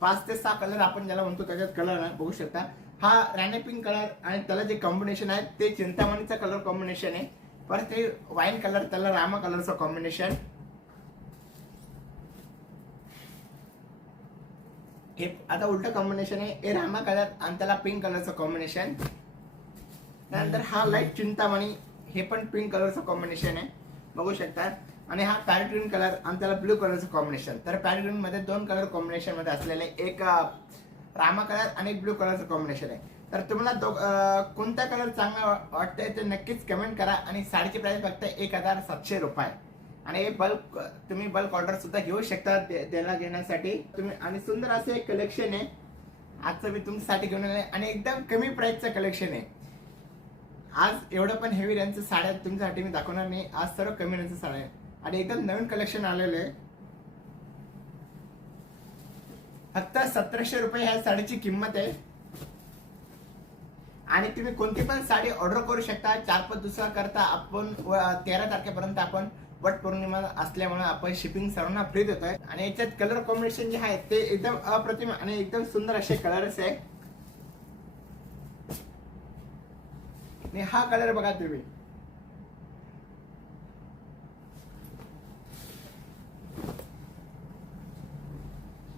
5 ते 6 कलर आपण ज्याला म्हणतो त्याच्यात कलर आहे, बघू शकता. हा राणी पिंक कलर आणि त्याला जे कॉम्बिनेशन आहे ते चिंतामणीचा कलर कॉम्बिनेशन आहे. परत ते वाईन कलर त्याला रामा कलरचं कॉम्बिनेशन. हे आता उलट कॉम्बिनेशन आहे, हे रामा कलर आणि त्याला पिंक कलरचं कॉम्बिनेशन. त्यानंतर हा लाईट चिंतामणी, हे पण पिंक कलरचं कॉम्बिनेशन आहे, बघू शकता. आणि हा पॅरेट ग्रीन कलर आणि त्याला ब्लू कलरचं कॉम्बिनेशन. तर पॅरेट ग्रीन मध्ये 2 कलर कॉम्बिनेशन मध्ये असलेले एक रामा कलर आणि एक ब्लू कलरचं कॉम्बिनेशन आहे. तर तुम्हाला कोणता कलर चांगला वाटतंय ते नक्कीच कमेंट करा. आणि साडीची प्राइस फक्त 1700 रुपये. आणि बल्क तुम्ही बल्क ऑर्डर सुद्धा घेऊ शकता त्याला घेण्यासाठी तुम्ही. आणि सुंदर असे एक कलेक्शन आहे आजचं मी तुमच्यासाठी घेऊन आले आणि एकदम कमी प्राइसचं कलेक्शन आहे. आज एवढं पण हेवी रेंजचं साड्या तुमच्यासाठी मी दाखवणार नाही. आज सर्व कमी रेंजचं साड्या आहे आणि एकदम नवीन कलेक्शन आलेलं आहे. फक्त 1700 रुपये ह्या साडीची किंमत आहे. आणि तुम्ही कोणती पण साडी ऑर्डर करू शकता. 4-5 दिवसा करता आपण 13 तारखेपर्यंत आपण वट पौर्णिमा असल्यामुळे आपण शिपिंग सर्वांना फ्री देतोय. आणि याच्यात कलर कॉम्बिनेशन जे आहे ते एकदम अप्रतिम आणि एकदम सुंदर असे कलर्स आहे. आणि हा कलर बघा तुम्ही,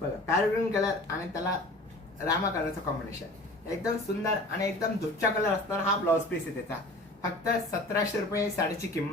बघा पॅरेट ग्रीन कलर आणि त्याला रामा कलरचं कॉम्बिनेशन एकदम सुंदर आणि एकदम दुःखचा कलर असणार. हा ब्लाउज पीस आहे त्याचा. फक्त 1700 रुपये साडीची किंमत.